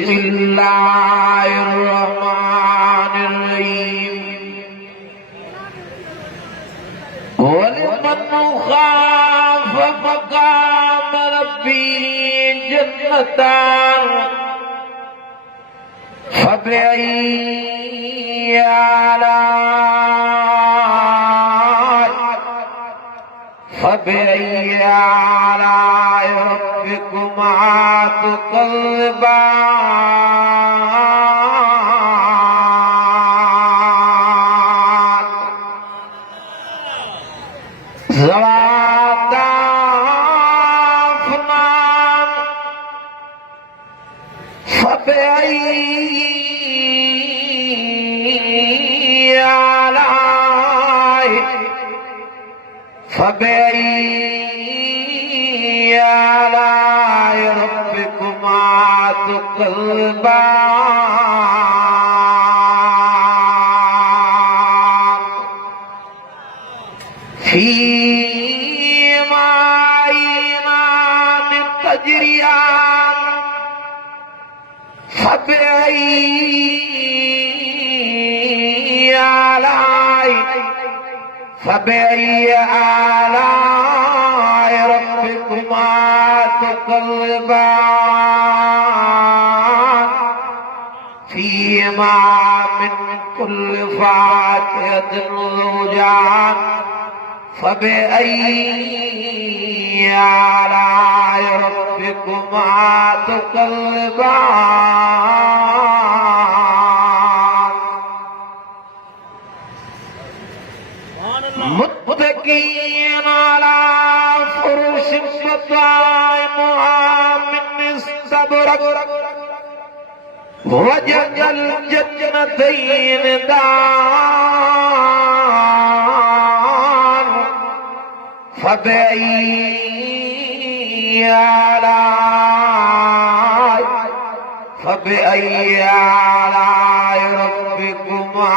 बिस्मिल्लाहिर्रहमानिर्रहीम वलिमन खाफ मकाम रब्बी जन्नतान फबिअय्यि आलाइ रब्बिकुमा तुकज़्ज़िबान ज़वाता अफ़नान फबिअय्यि आलाइ रब्बिकुमा तुकज़्ज़िबान फ़ीहिमा अयनान तजरियान फबिअय्यि आलाइ रब्बिकुमा तुकज़्ज़िबान फ़ीहिमा मिन कुल्लि फ़ाकिहतिन ज़ौजान फबिअय्यि आलाइ रब्बिकुमा तुकज़्ज़िबान मुत्तकीन अला फ़ुरुशिन बताइनुहा मिन इस्तबरक़ वजनल जन्नतैन दान फबिअय्यि आलाइ रब्बिकुमा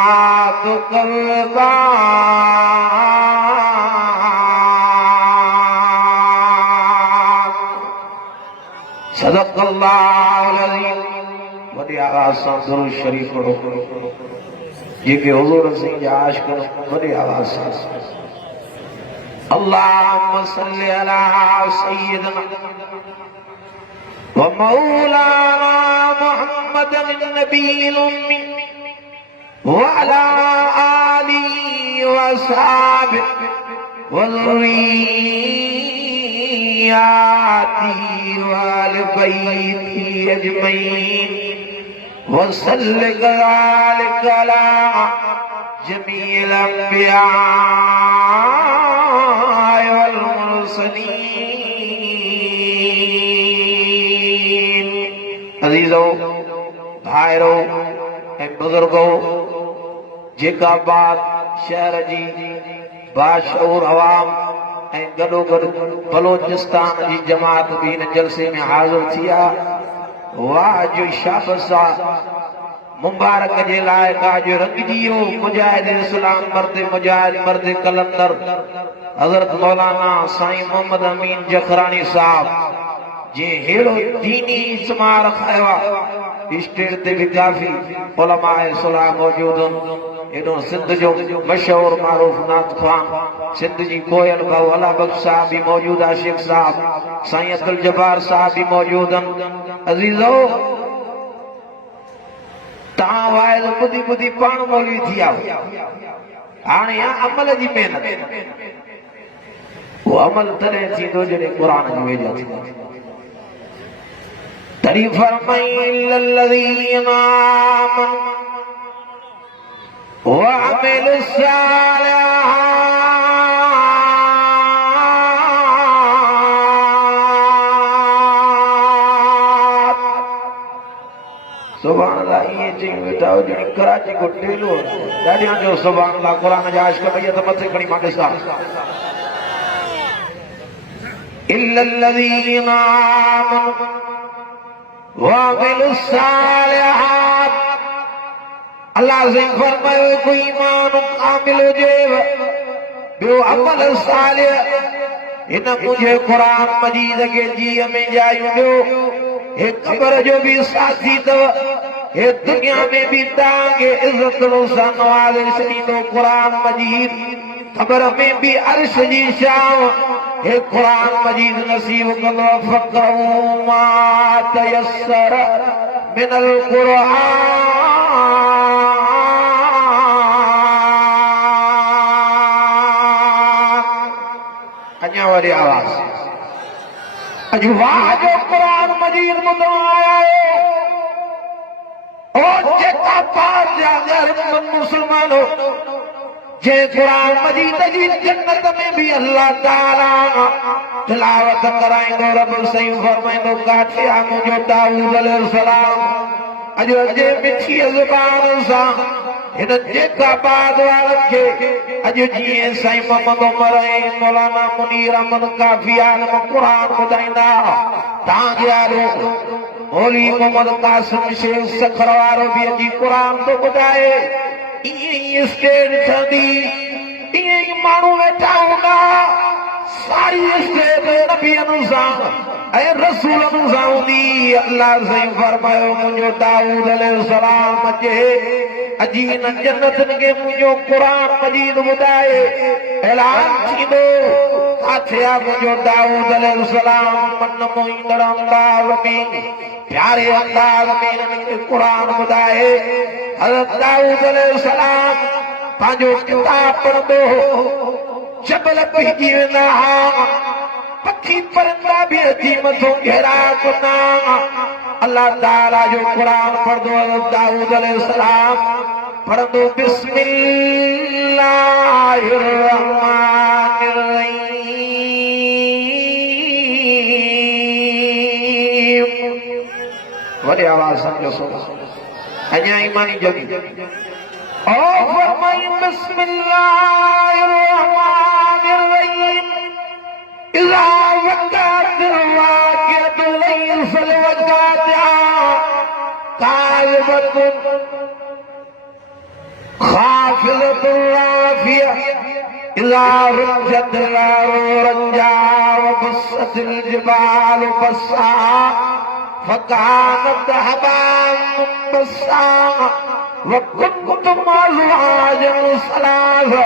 तुकज़्ज़िबान सदक़ल्लाहुल अज़ीम। वॾी आवाज़ सां दुरूद शरीफ़ पढ़ो जेके हुज़ूर सिंह जा आशिक़ वॾी आवाज़ सां अल्लाहुम्मा सल्लि अला सय्यिदना व मौलाना मुहम्मदिन नबिय्यिल उम्मी व अला आलिहि व अस्हाबिहि व ज़ुर्रिय्यतिहि व आलि बैतिहि अजमईन व सल्लि कज़ालिका अला जमीइल अंबिया वल मुरसलीन। अज़ीज़ो भाइरो ऐं बुज़ुर्गो जेका बात शहर जी बाशऊर अवाम ऐं गॾोगॾु बलोचिस्तान जी जमात बि हिन जलसे में हाज़िर थी आहे वाह जो शाबत सां मुबारक जे लाइ जो रंगजी वियो मुजाहिद इस्लाम मर्द कलंदर हज़रत मौलाना साईं मोहम्मद अमीन जखरानी साहब जे हेड़ो दीनी इस्मार रखायो आहे स्टेज ते भी काफ़ी उलमाए सुलह मौजूद एडो सिंध जो मशहूर मारूफ नात ख़्वान सिंध जी कोयल भाऊ अला बख्श साहब भी मौजूद आहे शेख साहब साईं अब्दुल जब्बार साहब भी मौजूद अज़ीज़ो तव्हां वाइद ॿुधी ॿुधी पाण मौलवी थी आयो हाणे अमल जी महिनत वो अमल तॾहिं थींदो जॾहिं क़ुर जी वेझो थींदो तॾहिं फरमाई इल्लल्लज़ीना आमनू व अमिलुस सालिहात सुभान अल्लाह ये चई वेठा हुजनि कराची को टेलो ॾाढियां जो सुभान अल्लाह क़ुर जा आशिक़ भई त मथे खणी मां ॾिसां इल्लल्लज़ीना आमनू व अमिलुस सालिहात अल्लाह से फरमायो कोई ईमान कामिल हुजे ॿियो अमल सालिह हिन मुंहिंजे क़ुर मजीद खे जीअ में ॼायूं ॾियो हे कब्र जो भी साथी तो हे दुनिया में भी तांगे इज्जत रोसा नवाज शरीदो कुरान मजीद कब्र में भी अर्श जी शाम हे कुरान मजीद नसीब करो फकरू मा तयस्सर मिनल कुरान अञा वारी आवाज अज वाह जो कुरान मजीद ॿुधणु ओ जेका पार जा घर मुसलमानो जे कुरान मजीद जी जन्नत में भी अल्लाह ताला तिलावत कराईंदो रब सही फरमाईंदो काठे आ मुंहिंजो दाऊद अलैहिस्सलाम अॼु अॼु मिठी ज़ुबान सां हिन जेका बाद वारनि खे अॼु जीअं साईं मोहम्मद उमर ऐं मौलाना मुनीर अहमद काफ़ी आलम कुरान ॿुधाईंदा तव्हांजे आरो मौली मोहम्मद कासिम शेख सखर वारो बि अॼु कुरान थो ॿुधाए ईअं स्टेज ठहंदी ईअं ई माण्हू वेठा हूंदा सारी स्टेज नबियनि सां ऐं रसूलनि सां हूंदी अल्लाह साईं फरमायो मुंहिंजो दाऊद अलैहिस्सलाम अचे अजी न जन्नतनि खे मुंहिंजो कुरान मजीद ॿुधाए ऐलान थींदो काथे आहे मुंहिंजो दाऊद अलैहिस्सलाम मन मोहींदड़ अंदाज़ में प्यारे अंदाज़ में हिननि खे कुरान ॿुधाए हज़रत दाऊद अलैहिस्सलाम पंहिंजो किताब पढ़ंदो जबल पइजी वेंदा हुआ पखी परिंदा भी अची मथो घेरा कंदा अल्लाह ताला जो कुरान पढ़ंदो हज़रत दाऊद अलैहिस्सलाम पढ़ंदो बिस्मिल्लाहिर रहमानिर रहीम वॾी आवाज़ समझो सुनो अञा ईमानी जगी ओ फरमाई बिस्मिल्लाहिर रहमानिर रहीम इज़ा वक़अतिल वाक़िअतु लैसा वक़अतिहा काज़िबतुन खाफ़िज़तुन राफ़िअह इज़ा रुज्जतिल अर्ज़ु रज्जा व बुस्सतिल जिबालु बस्सा फकानत हबाअन मुंबस्सा وكنتم أزواجا ثلاثة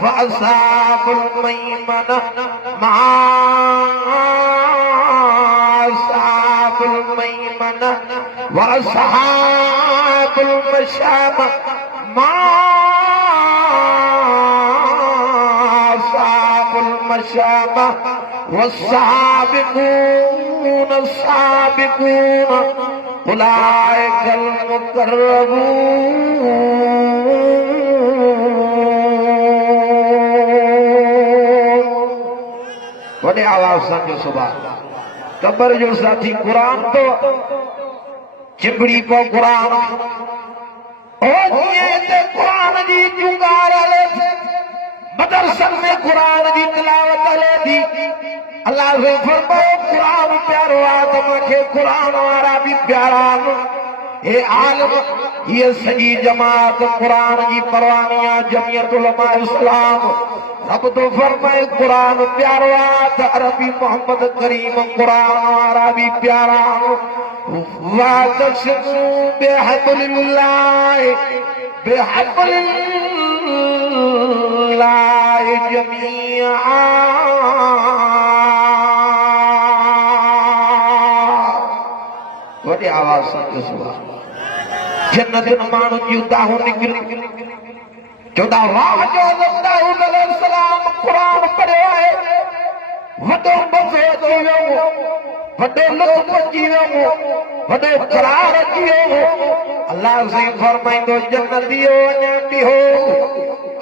فأصحاب الميمنة مع أصحاب الميمنة وأصحاب المشأمة مع أصحاب المشأمة والسابقون السابقون أولئك المقربون वॾे आवाज़ समझो सुभान कब्र जो साथी कुरान तो चिंबड़ी पो कुरान ओ जीअं कुरान जी जुगार हले मदरसन में कुरान जी तिलावत हले थी अल्लाह से फरमायो कुरान प्यारो आहे त मूंखे कुरान वारा बि प्यारा हे आलिम ये सॼी जमात कुरान जी परवानिया जमियत उलमा इस्लाम रब तो फरमाए कुरान प्यारो आहे त अरबी मोहम्मद करीम कुरान वारा बि प्यारा वातसिमू बिहब्लिल्लाह जमीआ वॾी आवाज़ समझो सुभान जन्नत माण्हुनि जूं दाहूं निकिरी चवंदा वाह जो दाऊद अलैहिस्सलाम कुरान पढ़ियो आहे वॾो मज़ो अची वियो वॾो लुत्फ़ अची वियो वॾो करार अची वियो अल्लाह साईं फरमाईंदो जन्नतियो अञा ॾियो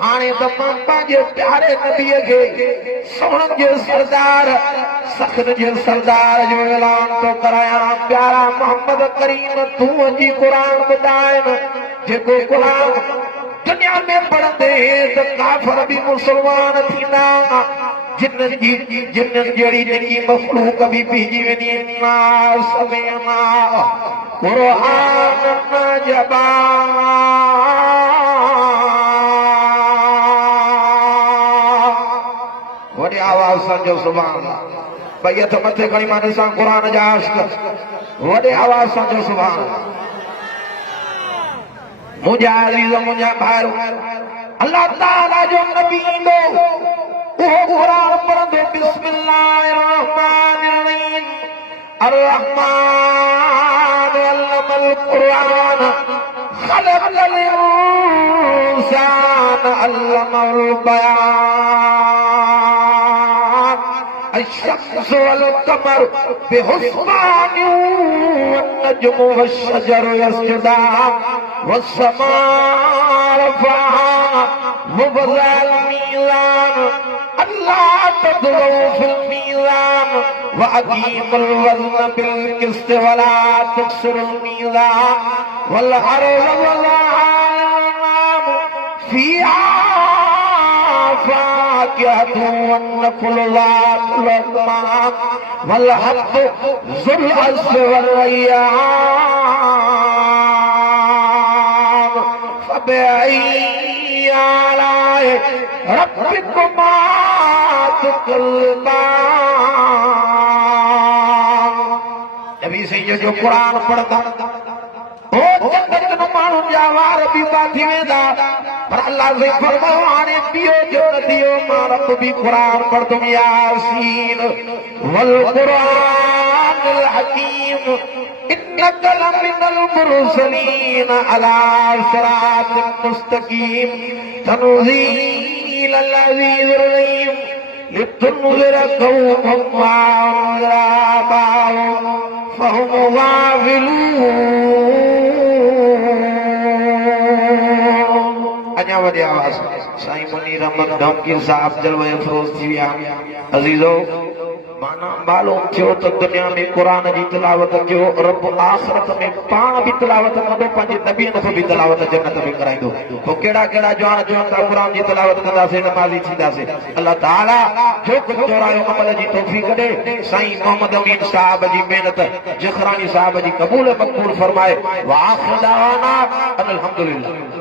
हाणे त मां पंहिंजे प्यारे नबीअ खे सोन जे सरदार सखन जे सरदार जो ऐलान तो करायां प्यारा मोहम्मद करीम तूं अची कुरान ॿुधाए न जेको कुरान दुनिया में पढ़ंदे त काफ़िर बि मुसलमान थींदा जिन्ननि जहिड़ी जेकी मखलूक बि पइजी वेंदी नास में मां कुरान न जबान वॾी आवाज़ समझो सुभान अल्लाह भई हथ मथे खणी मां ॾिसां क़ुरान जा आशिक़ वॾे आवाज़ सां जो सुभान मुंहिंजा अज़ीज़ मुंहिंजा भाइरो अल्लाह ताला जो नबी ईंदो उहो क़ुरान पढ़ंदो बिस्मिल्लाहिर रहमानिर रहीम अर्रहमान अल्लमल क़ुरान खलक़ल इंसान अल्लमहुल बयान الشمس والقمر بحسبان والنجم والشجر يسجدان والسماء رفعها ووضع الميزان ألا تطغوا في الميزان وأقيموا الوزن بالقسط ولا تكسروا الميزان والأرض وضعها للأنام فيها فاكهة والنخل ذات الأكمام والحب ذو العصف والريحان فبأي آلاء ربكما تكذبان नबी से जो कुरान पढ़ता ओ जन्नत न माण्हुनि जा वार बि बाथी वेंदा पर अल्लाह से फरमायो हाणे पियो जो न थियो मां रब बि कुरान पढ़ंदुमि यासीन वल कुरानिल हकीम इन्नक लमिनल मुरसलीन अला सिरातिन मुस्तकीम तनज़ीलल अज़ीज़िर रहीम लितुनज़िर कौमन मा उनज़िर आबाहुम फहुम गाफ़िलून अञा वॾे आवाज़ साईं मुनीर अहमद ढमकीर साहब जलवे अफरोज़ थी विया अज़ीज़ो माना मालूम थियो त दुनिया में क़ुरान जी तिलावत जो रब आख़िरत में पाण बि तिलावत कंदो पंहिंजे नबीअ खे बि तिलावत जन्नत में कराईंदो पोइ कहिड़ा कहिड़ा जवान चवनि था क़ुरान जी तिलावत कंदासीं नमाज़ी थींदासीं अल्लाह ताला जो कुझु चोरायो अमल जी तौफ़ीक़ ॾे साईं मोहम्मद अमीन साहब जी महिनत जिखरानी साहब जी क़बूल मक़बूल फरमाए व आख़िर दावाना अनिल हम्दुलिल्लाह।